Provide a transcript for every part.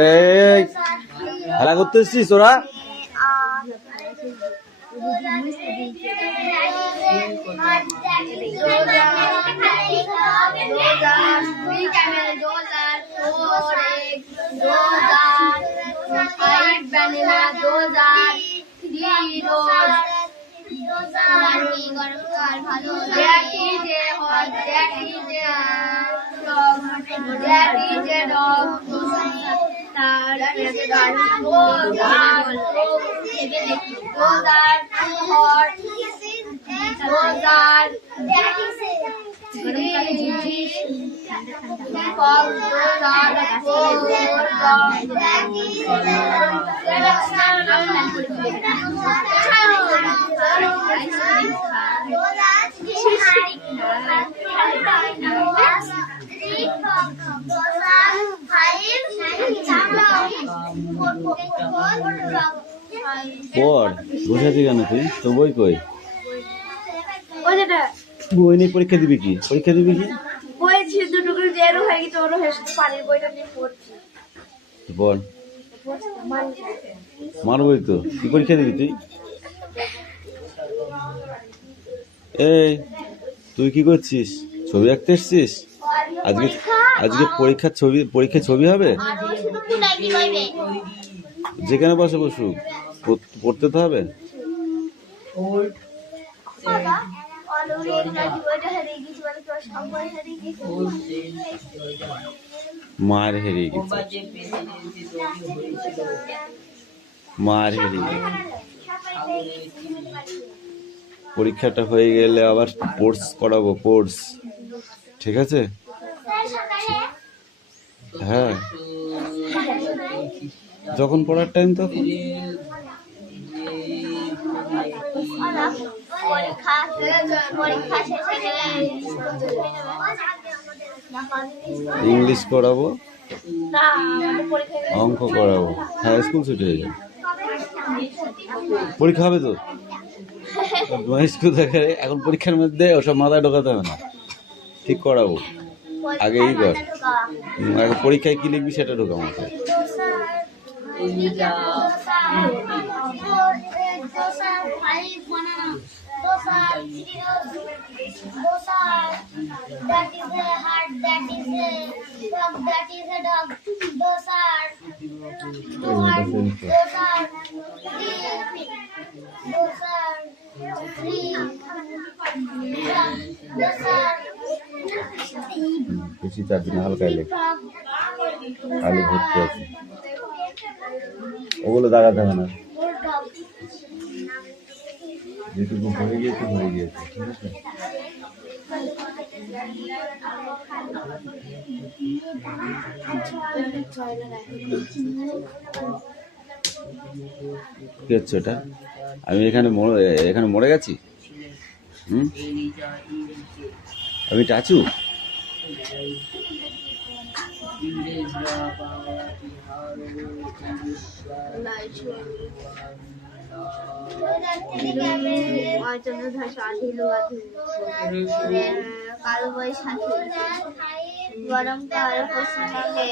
এই খেলা করতে এসছিস তোরা? পড় বসেছি কেন তুই? তো বই কই? বই নিয়ে পরীক্ষা দিবি কি? পরীক্ষা দিবি কি? বল মারবই তো। কি পরীক্ষা দিবি তুই? এই তুই কি করছিস? ছবি আঁকতে এসছিস? আজকে আজকে পরীক্ষার ছবি হবে? যেখানে বসে বসুক, পড়তে তো হবে। মার হেরিয়ে গেছে, মার হেরিয়ে গেছে। পরীক্ষাটা হয়ে গেলে আবার কোর্স করাবো, কোর্স। ঠিক আছে? হ্যাঁ, যখন পড়ার টাইম তখন। ইংলিশ করাবো, অঙ্ক করাবো। হ্যাঁ, স্কুল ছুটি হয়ে যাবে। পরীক্ষা হবে তো? স্কুল থেকে এখন পরীক্ষার মধ্যে ওসব মাথায় ঢোকাতে হবে না, ঠিক করাবো। আগে এই কর, আগে পরীক্ষায় কি লিখবি সেটা ঢোকা মাথায়। বেশি 4 দিন হালকায় লেখ, আলু ভর্তি আছে, ওগুলো দাগাতে হবে না। যেটুকু হয়ে গিয়েছে হয়ে গিয়েছে, ঠিক আছে? কি হচ্ছে এটা? আমি এখানে মরে গেছি? আমি টাচু? কালো বৈশাখী গরমকাল পশ্চিমবঙ্গে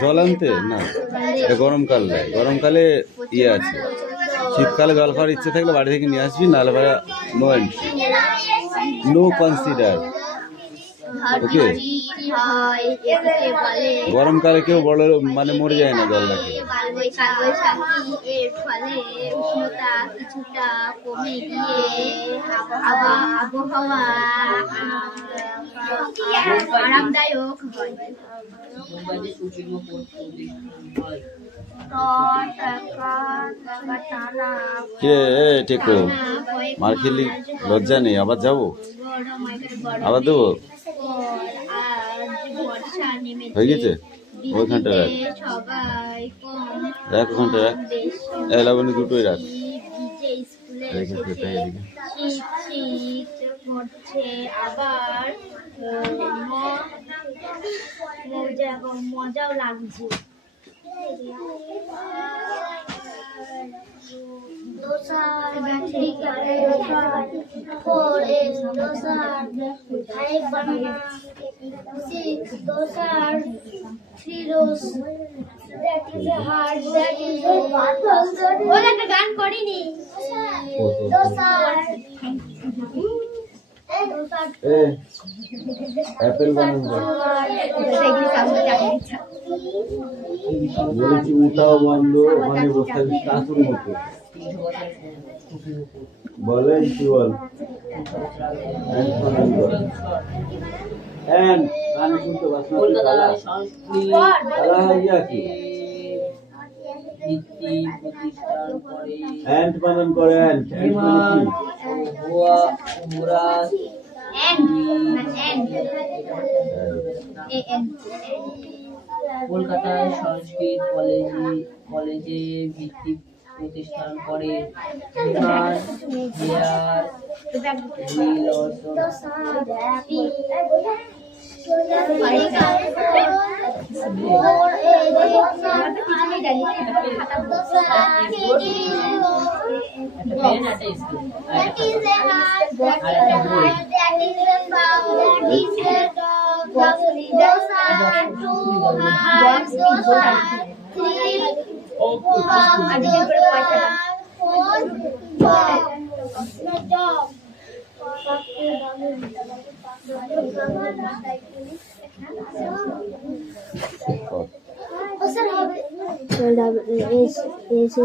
জল আনতে না, গরমকাল দেয়। গরমকালে ইয়ে আছে, শীতকালে জল খাওয়ার ইচ্ছে থাকলে বাড়ি থেকে নিয়ে আসবি, নাহলে ভাড়া নো এন্ট্রি, নো কনসিডার। ওকে? গরমকালে কেউ বড় মানে মরে যায় না জল রাখে। উষ্ণতা কিছুটা কমে গিয়ে আবহাওয়া আরামদায়ক হয়। টেকো মার খেলি, লজ্জা নেই? আবার যাবো, আবার দেবো। হয়ে গেছে ওইখানটা রাখ, রাখ ওখানটা রাখ, এলাবনি দুটোই রাখ। মজাও লাগছে। dosa, 4 dosa, 5 banana, 6 dosa, 3 rose. That is a heart. That is a bottle. ওটা একটা গান করিনি। dosa. এ অ্যাপেল বানানো বলেছি উঠাও বন্ধ ওখানে বসে থাকবি কাকুর মতো বলে কি বল এন্ড গান শুনতে বাসনা কলকাতার সংস্কৃত আলা ইয়া কি ভিত্তি প্রতিষ্ঠান করে এন্ড বানান করে এন্ড বিমান গোয়া মুরা কলকাতায় সংস্কৃত কলেজে ভিত্তি প্রতিষ্ঠান করে বিমান হেয়ার হুইল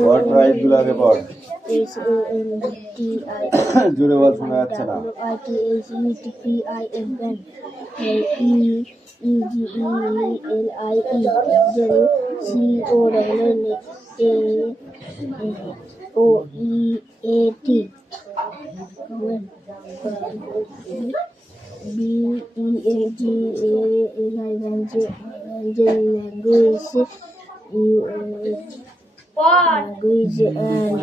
হোয়াট রাইট গুলো আগে পড় জোরে বল শোনা যাচ্ছে না language and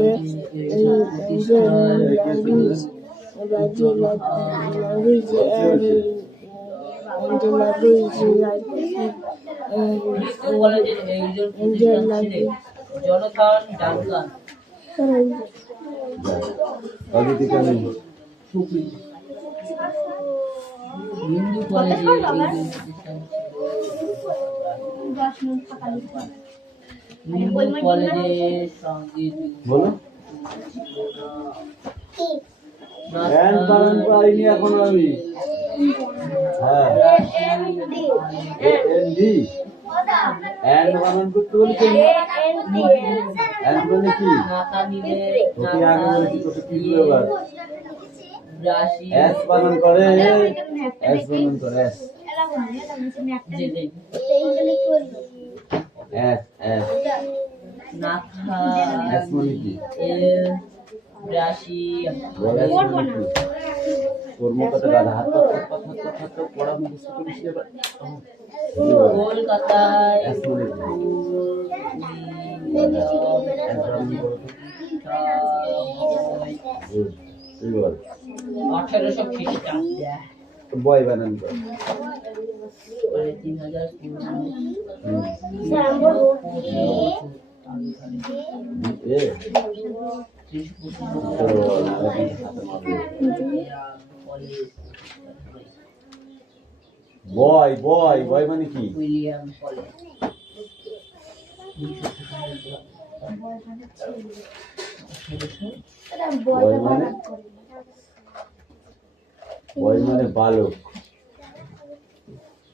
Jonathan Duncan Aditi কেমন হিন্দু কলেজে হিন্দু কলেজে সঙ্গীত বলো এন্ড বানান পাইনি এখন আমি হ্যাঁ এনডি এন্ড বানান করতে বলছি এন্ড মানে কি মাথা নিলে তোকে আগে বলেছি তোকে কি ব্যাপার রাশি এস বানান করে এস বানান করে এস জেলে এস এস নাথা এস মানে কি এল রাশি বল এস মানে কি তোর মতো তো গাধা হাত হাত পড়া মুখস্থ করিস এবার কলকাতায় এস মানে কি তুই বল 1800 খ্রিস্টাব্দে বয় বানান কর 3000 এ বয় বয় বয় মানে কি উইলিয়াম কলেজ বয় মানে বয় মানে বালক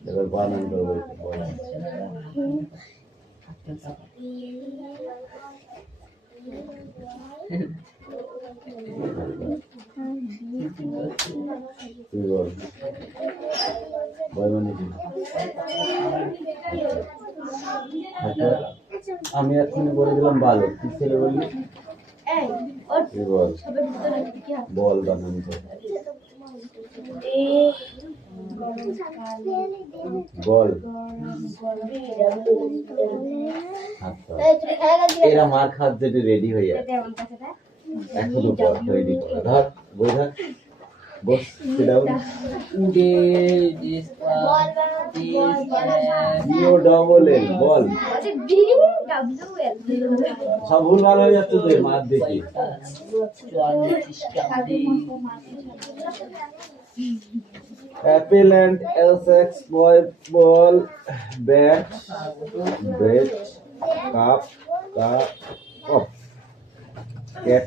এবার বানান করবো বয় তুই বল বয় মানে কি আচ্ছা আমি এক্ষুনি বলে দিলাম বালক তুই ছেলে বললি তুই বল বল বানান কর বল আচ্ছা এরা মার খাওয়ার জন্য রেডি হয়ে যায় এখনো তৈরি করা ধর বই ধর বস উডে নিও ডবল এল বল হচ্ছে ডি ডাব্লিউ এল। সব ভুল ভালো হয়ে যাচ্ছে তো মার দেখি। 54 খ্রিস্টাব্দে অ্যাপেল অ্যান্ড এলসেক্স ball bat bread cup cup cat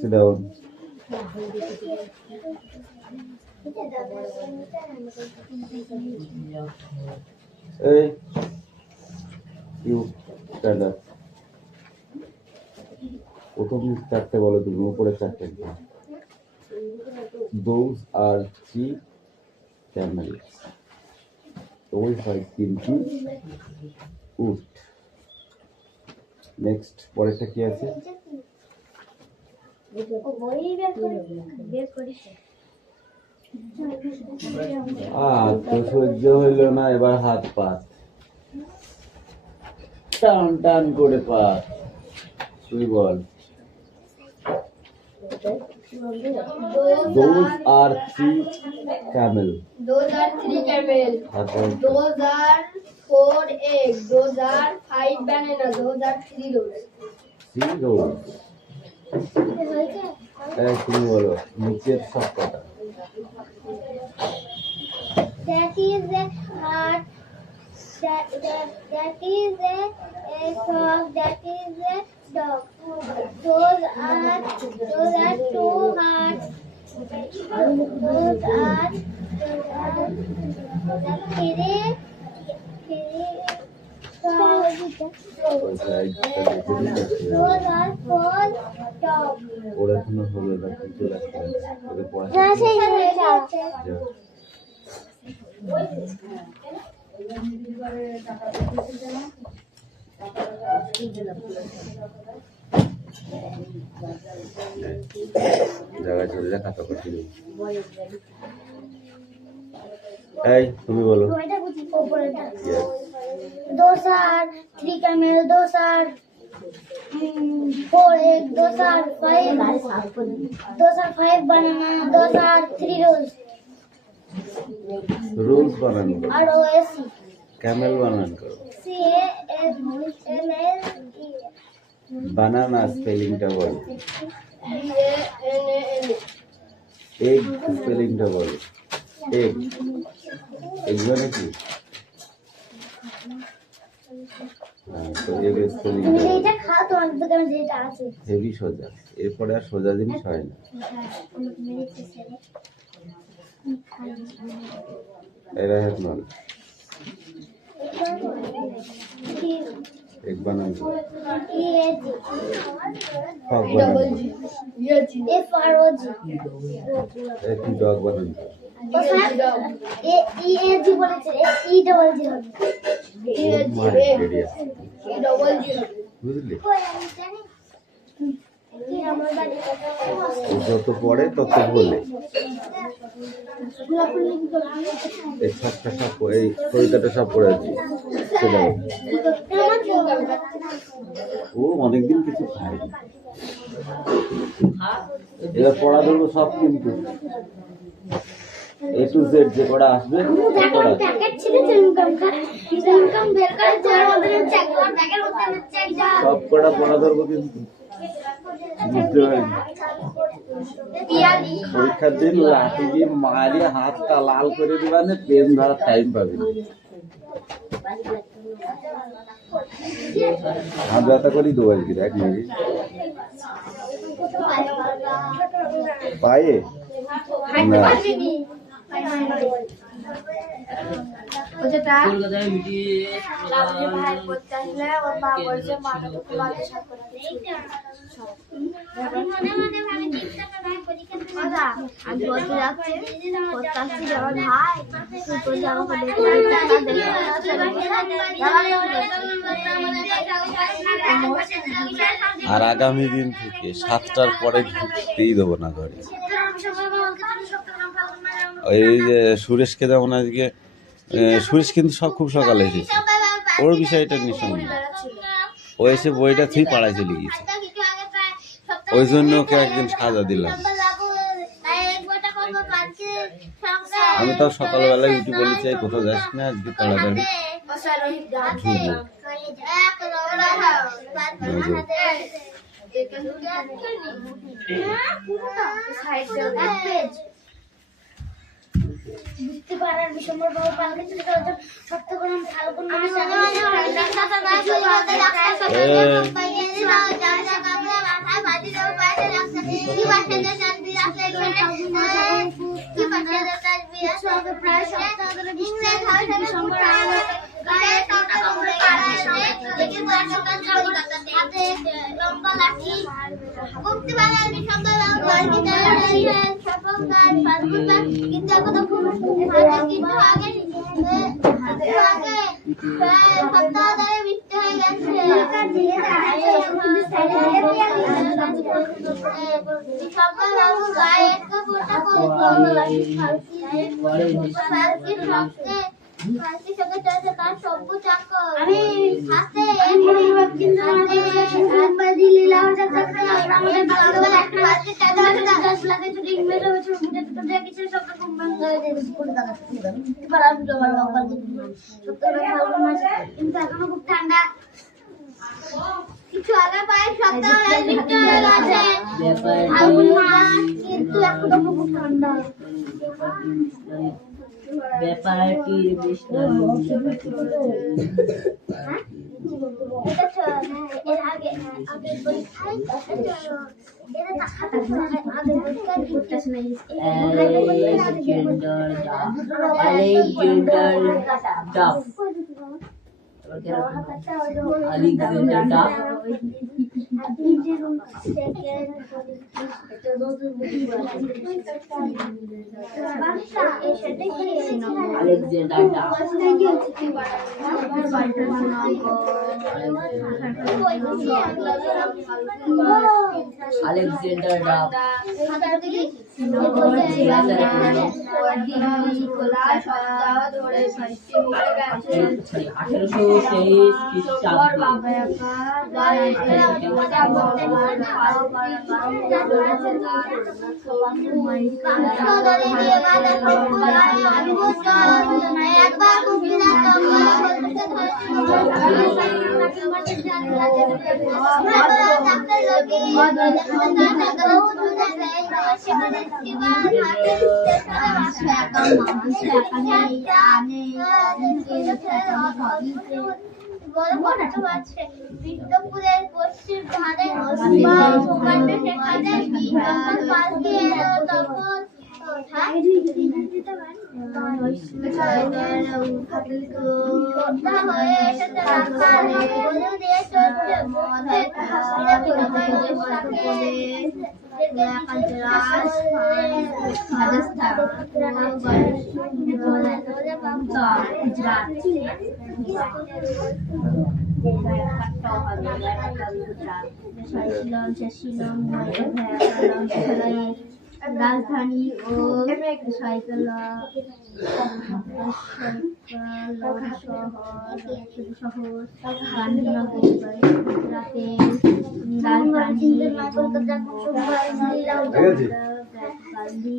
sit down hey you stand up প্রথম চারটে বলো তুমি উপরে চারটে those are three camels ওই হয় তিনটি উট নেক্সট পরেরটা কি আছে তো সহ্য হইল না এবার হাত পাত টান টান করে পাত তুই বল those are three camel Those are 3 camel. হাত বল। Those are 4 eggs. Those are 5 bananas. Those are 3 roses. three rows তুমি বলো নিচের সব কটা That is a heart. That is a frog. That is a dog. Those are 2 hearts. Those are 3 Those are 4 dogs. ওরা এখনো হলো না কিন্তু রাখতে ওদের পড়াশোনা যাও। জায়গা চলে যা খাতা করতে এই তুমি বলো Those are 3 camel. Those are 4 eggs. Those are 5. Those are 5 banana. Those are 3 roses. রোজ বানান করো ROSE. ক্যামেল বানান করো CAMEL. বানানা স্পেলিংটা বল BANANA. এগ স্পেলিংটা বল এগ এগ মানে কি তো এগ স্পেলিংটা তুমি এটা খাও তোমার দোকানে যেটা আছে হেভি সোজা এরপরে আর সোজা জিনিস হয় না এরা হেড নল এগ বানান করো ফগ বানান করো FROG. একটি ডগ বানান করো EAG বলেছে EGG হবে বুঝলি যত পড়ে তত বলে এই সবটা সব এই কবিতাটা সব পড়েছি সেটাই ও অনেকদিন কিছু খায়নি এবার পড়া ধরবো সব কিন্তু A to Z যে কটা আসবে পড়া প্যাকেট ছিল ইনকাম বের করে যার মধ্যে চেক কর প্যাকেট করতে চেক যা সব কটা পড়া ধরবো কিন্তু বুঝতে পারি পরীক্ষার দিন লাঠি দিয়ে মারিয়ে হাতটা লাল করে দিবানে পেন ধরার টাইম পাবি না হাত ব্যথা করেই দেবো আজকে এক মিনিট পায়ে না কলকাতায় ব্রিটিশ আর আগামী দিন থেকে 7টার পরে ঢুকতেই দেবো না ঘরে এই যে সুরেশকে যেমন আজকে সুরেশ কিন্তু সব খুব সকালে এসেছে, ওর বিষয়টা নিয়ে সঙ্গে ও এসে বইটা থুই পাড়ায় চলে গেছে, ওই জন্য ওকে একদিন সাজা দিলাম। আমি তো সকালবেলায় উঠে বলেছি কোথাও যাস না, আজকে তাড়াতাড়ি বুঝতে পারার ডিসেম্বর বাবু পালকে চলে যাওয়ার সত্য করে ফাল্গুন মাসে প্রায় সপ্তাহ ধরে বৃষ্টি হয় ডিসেম্বর লম্বা লাঠি মুক্তি বাজার ডিসেম্বর কিন্তু এখন তো কিন্তু আগে সপ্তাহ ধরে বৃষ্টি হয়ে গেছে। কিন্তু এখনো খুব ঠান্ডা, কিছু আগে প্রায় সপ্তাহ বৃষ্টি হয়ে গেছে কিন্তু এখনো খুব ঠান্ডা। ব্যাপারটি বেশ এর আগে পরীক্ষায় আলেকজান্ডার ডাফ বিষ্ণুপুরের পশ্চিম ধারে রাজধানী ও সাইকেল শহর গান্ধীনগর রাতে রাজধানী গান্ধী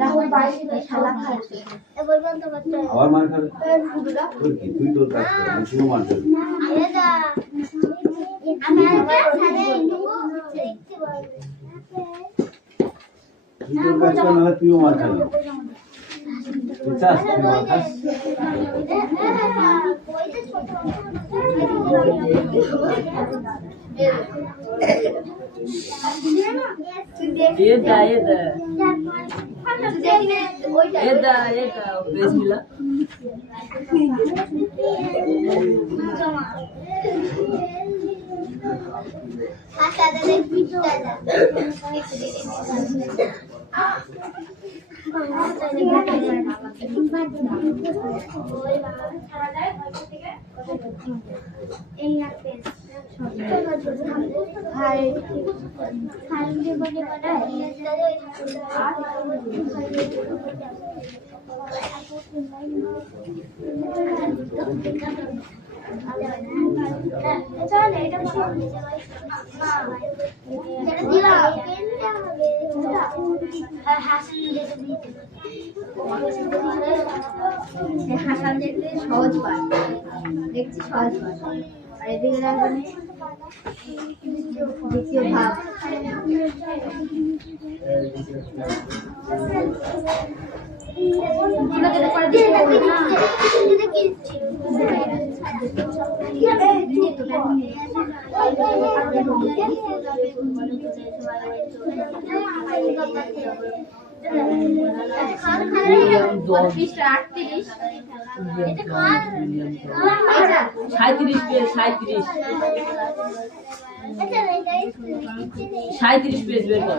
রাহুল বাড়িতে খেলা খাচ্ছে আবার মার খাবে তোর কি, তুই তোর কাজ কর, আমি শুধু মার খাবি। তুই তোর কাজ কর, নাহলে তুইও মার খাবি। তুই চাস তুই মার খাস? বিসমিল্লাহ এই হাসান দেখতে সহজ পাঠ দেখছি সহজ পাঠ আর এদিকে রাখবেন দ্বিতীয় ভাব সাঁত্রিশ পেজ 37 পেজ বের কর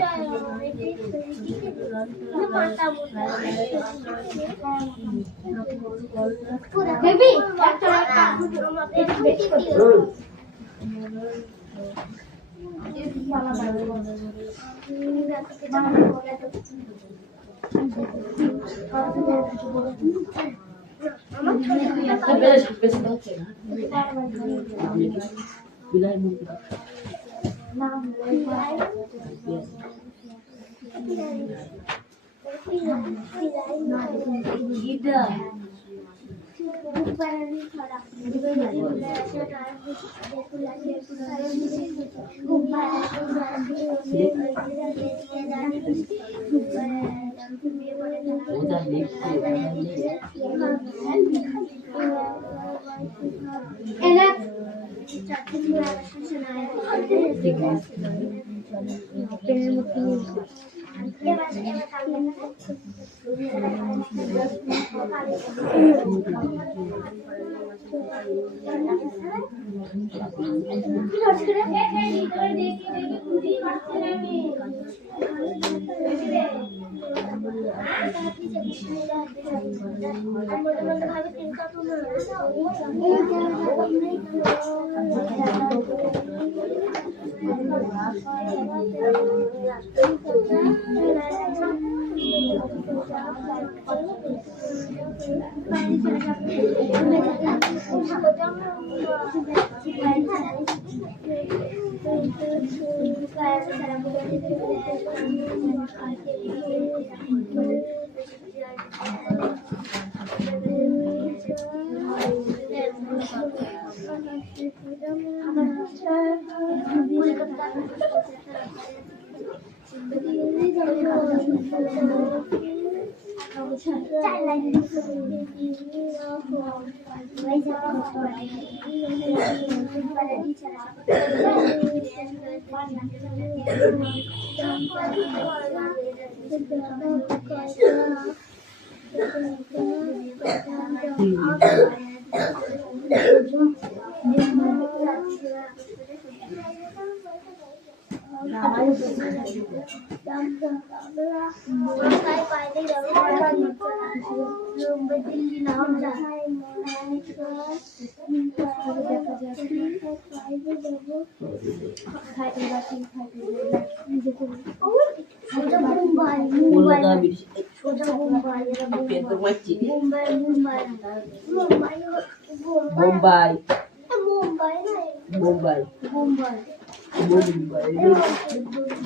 মুম্বাই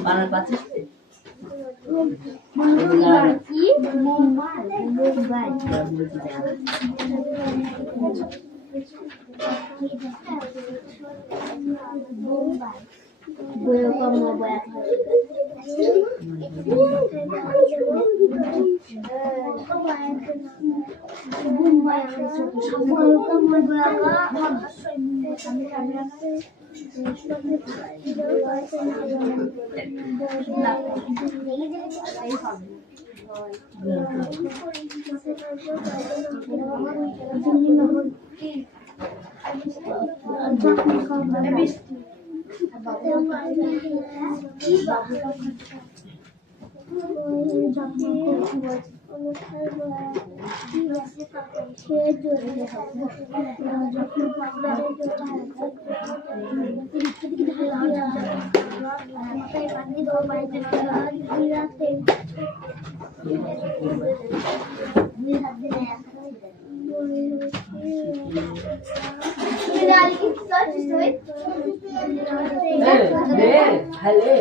বানার পাচ্ছিস হ্যালো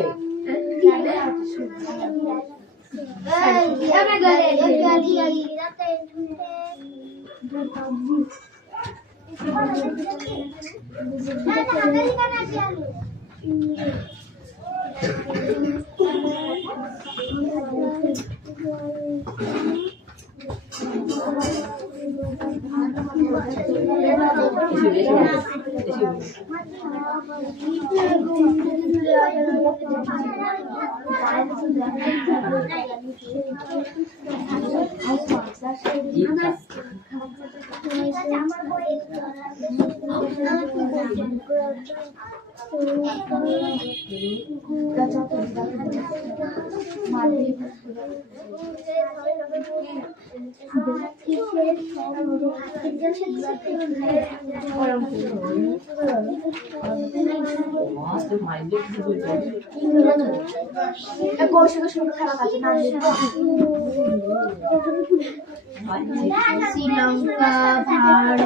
শ্রীলঙ্কা, ভারত,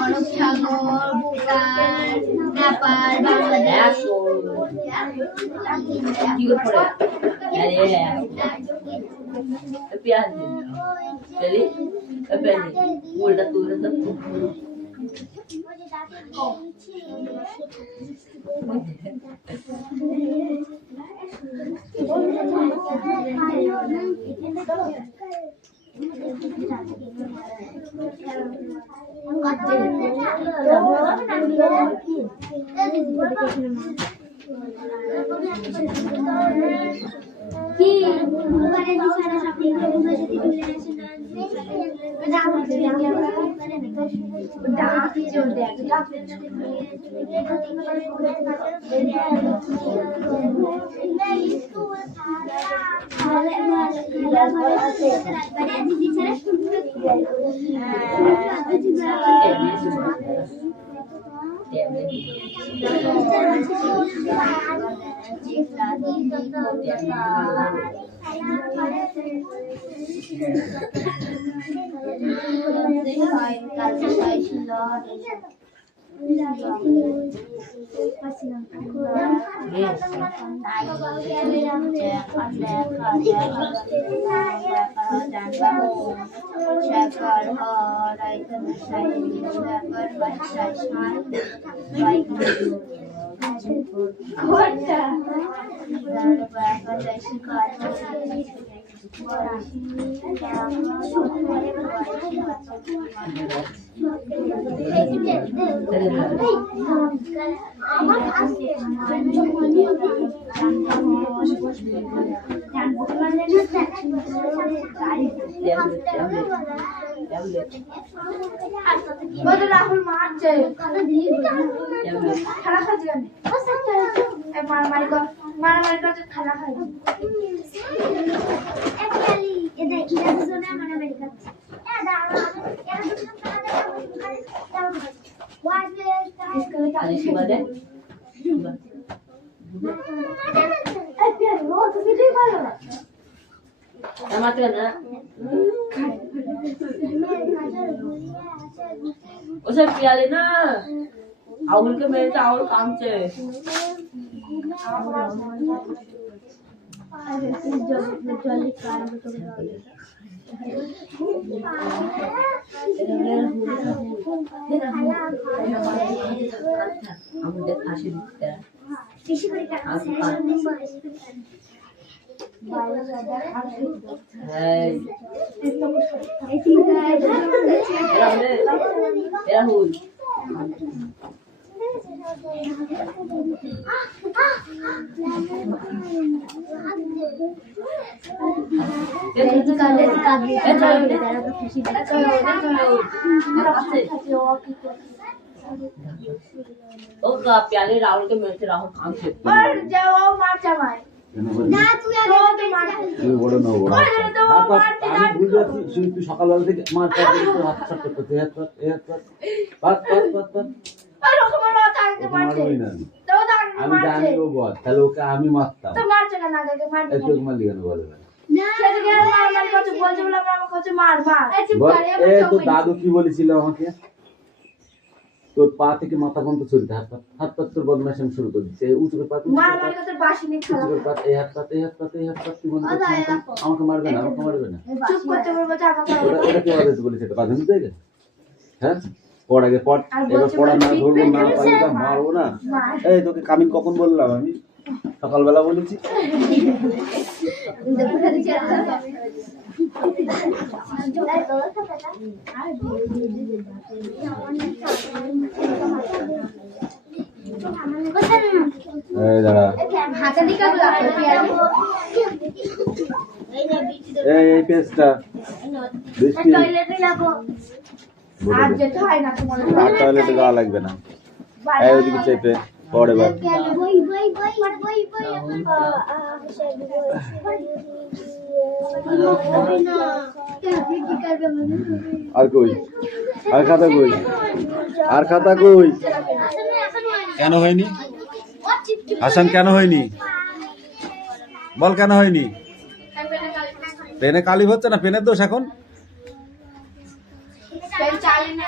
আরব সাগর, ভুটান, নেপাল, বাংলাদেশ। কি করে পড়ে আরে প্যাজ চলি প্যাজ উল্টা তুলটা রাহুল মারছে খেলা খাচ্ছে মারামারি করছে খেলা খাচ্ছে उसे पिया लेना आउल के मेरे चावल काम से আমাদের ফাঁসি দিতে রাহুল प्याले राहुल के मेरे से राहुल काम से जाओ मार चमाए কেন বলি? না তুই আগে তোমাকে মারতে তুমি বড় নাও বড় ওরে, তো হাত পাত, মারতে আমি যাচ্ছি। ভুল যাচ্ছি তুই সকালবেলা থেকে মার পাত করে হাত সাপ করতে হাত পাত এই হাত পাত পাত পাত পাত পাত আর ওকে মারো, তাকে ওকে মারছে। মারবই না আমি। তো তাকে আমি মারছে। জানি ও বদ, তাহলে ওকে আমি মারতাম। তো মারছে কেন আগে মারছে এই কেন? চোখ মারলি কেন বলে না? না সেদিকে আমার কাছে বলছে বলে আমার কাছে মার মার। এই চুপ বল, কর, এবার এ চোখ তো মেরে। দাদু কি বলেছিল আমাকে? তোর পা থেকে মাথা পর্যন্ত চলতে হাত পাত তোর বদমাশি আমি শুরু করে দিচ্ছে। এই উঁচু করে পাত, উঁচু মার করে আমার পাত, কাছে বাসি নিয়ে উঁচু খেলা। করে পাত, এই হাত পাত, এই হাত পাত, এই হাত পাত, তুই মনে করছিস আমাকে মারবে না, আমাকে মারবে না। চুপ করতে বলবো যে আমাকে ওটা ওটা কে বাজাতে বলেছে? এটা বাজানো থেকে? হ্যাঁ? পড় আগে পড়, আর এবার বলছে পড়া না বলে ধরবো না, ঠিক পারলে তো পেয়ে মারবো না। মার। এই তোকে কামিন কখন বললাম আমি? সকালবেলা বলেছি। এই দাঁড়া, হাতে দিকে লাগবে পেয়ারে। এই পেজটা বৃষ্টি টয়লেটে যাবো বলে আর দে। যেতে হয় না তোমার। আর টয়লেটে যাওয়া লাগবে না। এই ওদিকে চেপে পড় এবার। বই বই বই বই বই আর কই? আর খাতা কই? আর খাতা কই? কেন হয়নি? হাসান কেন হয়নি? বল কেন হয়নি? পেনে কালি হচ্ছে না, পেনের দোষ এখন? চালিয়ে